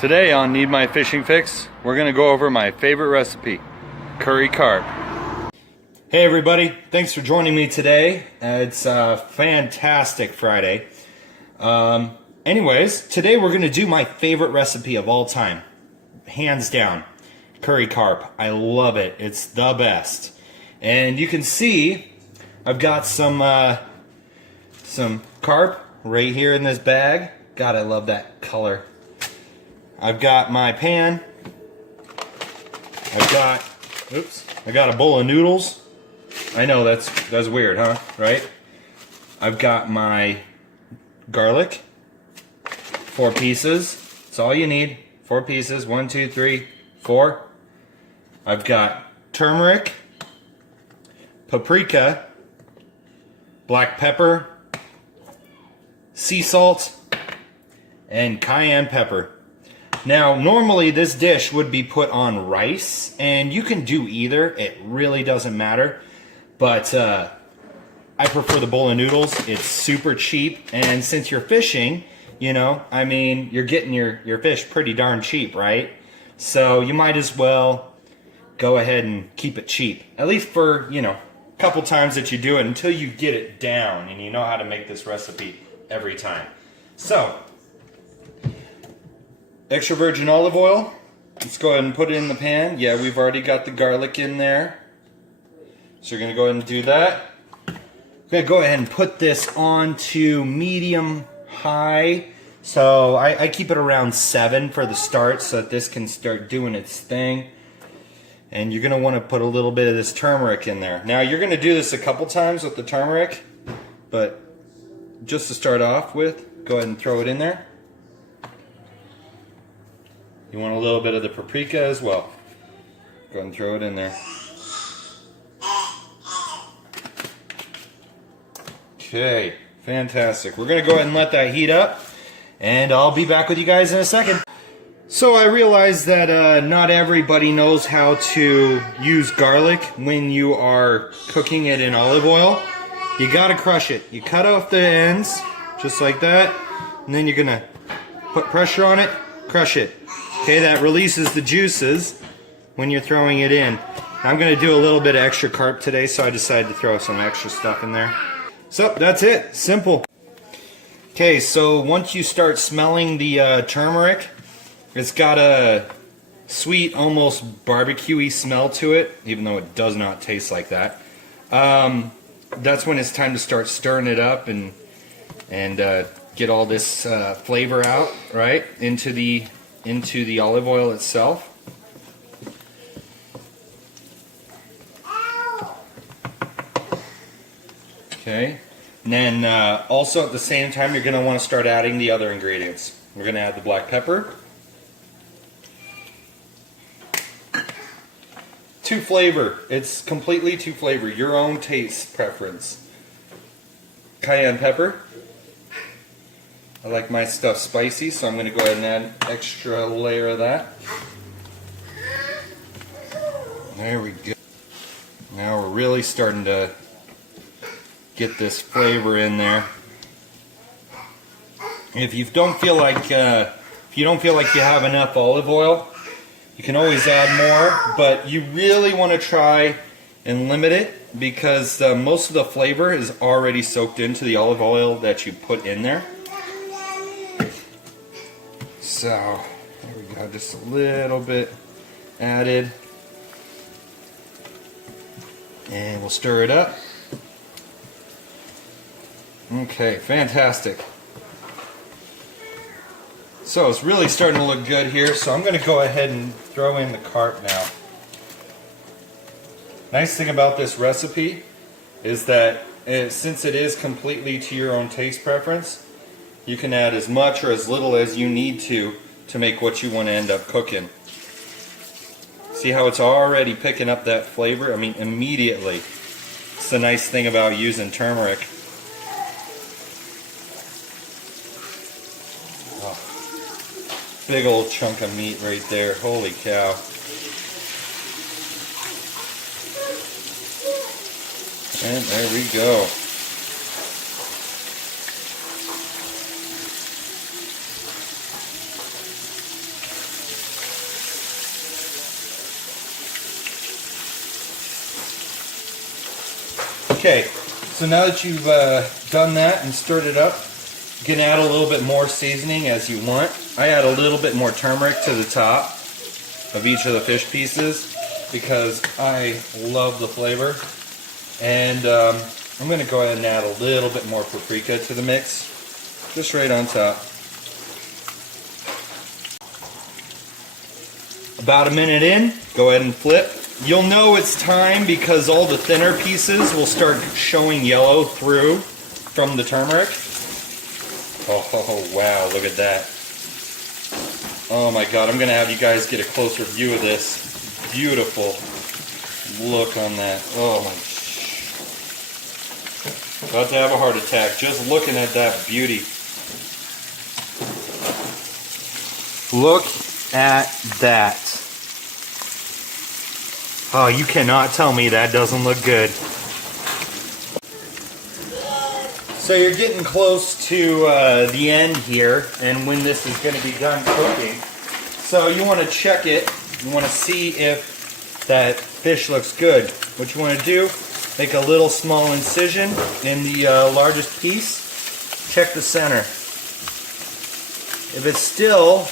Today on Need My Fishing Fix, we're going to go over my favorite recipe, curry carp. Hey everybody, thanks for joining me today. It's a fantastic Friday. Anyways, today we're going to do my favorite recipe of all time. Hands down, curry carp. I love it. It's the best. And you can see I've got some carp right here in this bag. God, I love that color. I've got my pan. I got a bowl of noodles. I know that's weird, huh? Right? I've got my garlic. 4 pieces. That's all you need. 4 pieces. 1, 2, 3, 4. I've got turmeric, paprika, black pepper, sea salt, and cayenne pepper. Now, normally this dish would be put on rice, and you can do either. It really doesn't matter. But I prefer the bowl of noodles. It's super cheap, and since you're fishing, you know, I mean, you're getting your fish pretty darn cheap, right? So you might as well go ahead and keep it cheap. At least for, you know, a couple times that you do it until you get it down and you know how to make this recipe every time. So, extra virgin olive oil. Let's go ahead and put it in the pan. Yeah, we've already got the garlic in there. So you're going to go ahead and do that. I'm going to go ahead and put this on to medium high. So I keep it around 7 for the start so that this can start doing its thing. And you're going to want to put a little bit of this turmeric in there. Now you're going to do this a couple times with the turmeric, but just to start off with, go ahead and throw it in there. You want a little bit of the paprika as well. Go ahead and throw it in there. Okay, fantastic. We're going to go ahead and let that heat up, and I'll be back with you guys in a second. So I realize that not everybody knows how to use garlic when you are cooking it in olive oil. You got to crush it. You cut off the ends, just like that, and then you're going to put pressure on it, crush it. Okay, that releases the juices when you're throwing it in. I'm going to do a little bit of extra carp today, so I decided to throw some extra stuff in there. So, that's it. Simple. Okay, so once you start smelling the turmeric, it's got a sweet, almost barbecue-y smell to it, even though it does not taste like that. That's when it's time to start stirring it up and get all this flavor out, right, into the olive oil itself. Okay, and then also at the same time you're going to want to start adding the other ingredients. We're going to add the black pepper. To flavor. It's completely to flavor. Your own taste preference. Cayenne pepper. I like my stuff spicy, so I'm going to go ahead and add an extra layer of that. There we go. Now we're really starting to get this flavor in there. If you don't feel like you have enough olive oil, you can always add more, but you really want to try and limit it because most of the flavor is already soaked into the olive oil that you put in there. So, there we go, just a little bit added. And we'll stir it up. Okay, fantastic. So it's really starting to look good here, so I'm going to go ahead and throw in the carp now. Nice thing about this recipe is that since it is completely to your own taste preference, you can add as much or as little as you need to make what you want to end up cooking. See how it's already picking up that flavor? I mean, immediately. It's the nice thing about using turmeric. Oh, big old chunk of meat right there. Holy cow. And there we go. Okay, so now that you've done that and stirred it up, you can add a little bit more seasoning as you want. I add a little bit more turmeric to the top of each of the fish pieces because I love the flavor. And I'm going to go ahead and add a little bit more paprika to the mix, just right on top. About a minute in, go ahead and flip. You'll know it's time because all the thinner pieces will start showing yellow through from the turmeric. Oh, wow, look at that. Oh my God, I'm going to have you guys get a closer view of this. Beautiful look on that. Oh my. About to have a heart attack just looking at that beauty. Look at that. Oh, you cannot tell me that doesn't look good. So you're getting close to the end here, and when this is going to be done cooking. So you want to check it. You want to see if that fish looks good. What you want to do, make a little small incision in the largest piece. Check the center. If it still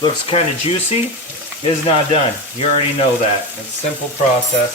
looks kind of juicy, it's not done. You already know that. It's a simple process.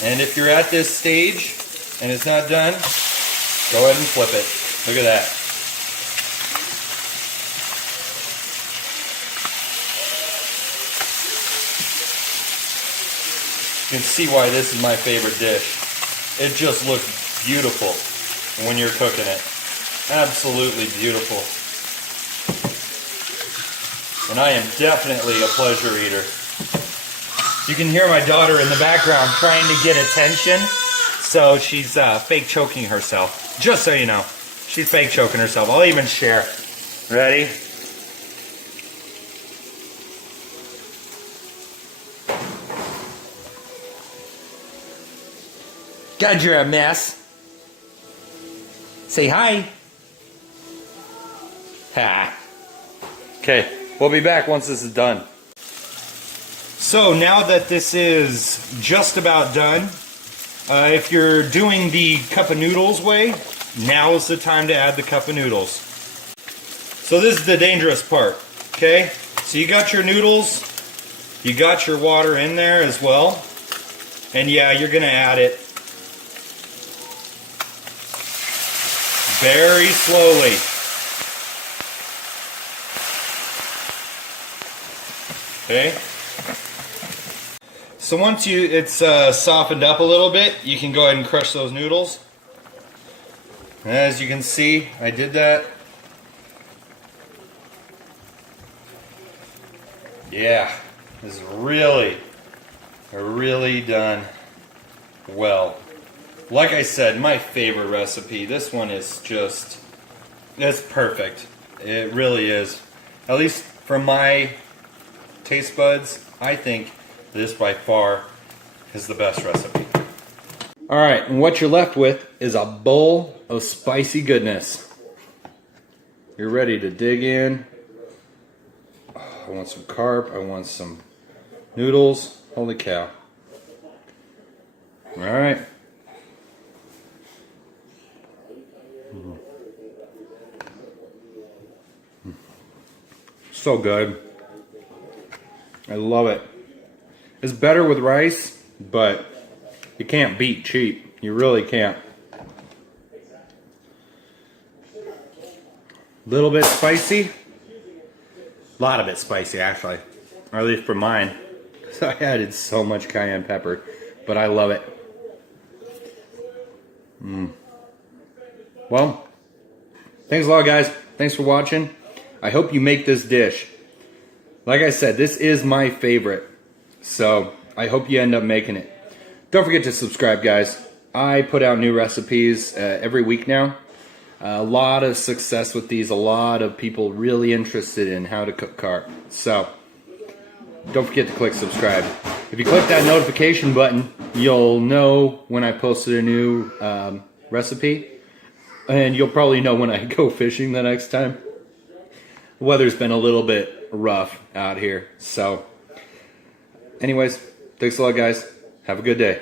And if you're at this stage and it's not done, go ahead and flip it. Look at that. You can see why this is my favorite dish. It just looks beautiful when you're cooking it. Absolutely beautiful. And I am definitely a pleasure eater. You can hear my daughter in the background trying to get attention. So she's fake choking herself. Just so you know. She's fake choking herself. I'll even share. Ready? God, you're a mess. Say hi. Ha. Okay, we'll be back once this is done. So now that this is just about done, if you're doing the cup of noodles way, now is the time to add the cup of noodles. So this is the dangerous part, okay? So you got your noodles, you got your water in there as well, and yeah, you're gonna add it very slowly. Okay. So once it's softened up a little bit, you can go ahead and crush those noodles. As you can see, I did that. Yeah, this is really done well. Like I said, my favorite recipe. This one is just, it's perfect. It really is. At least for my taste buds, I think this by far is the best recipe. Alright, and what you're left with is a bowl of spicy goodness. You're ready to dig in. I want some carp, I want some noodles. Holy cow. Alright. So good. I love it. It's better with rice, but you can't beat cheap. You really can't. Little bit spicy. A lot of it spicy, actually. Or at least for mine. So I added so much cayenne pepper, but I love it. Well, thanks a lot, guys. Thanks for watching. I hope you make this dish. Like I said, this is my favorite. So I hope you end up making it. Don't forget to subscribe, guys. I put out new recipes every week now. A lot of success with these. A lot of people really interested in how to cook carp. So don't forget to click subscribe. If you click that notification button, you'll know when I posted a new recipe. And you'll probably know when I go fishing the next time. The weather's been a little bit rough out here. So anyways, thanks a lot, guys. Have a good day.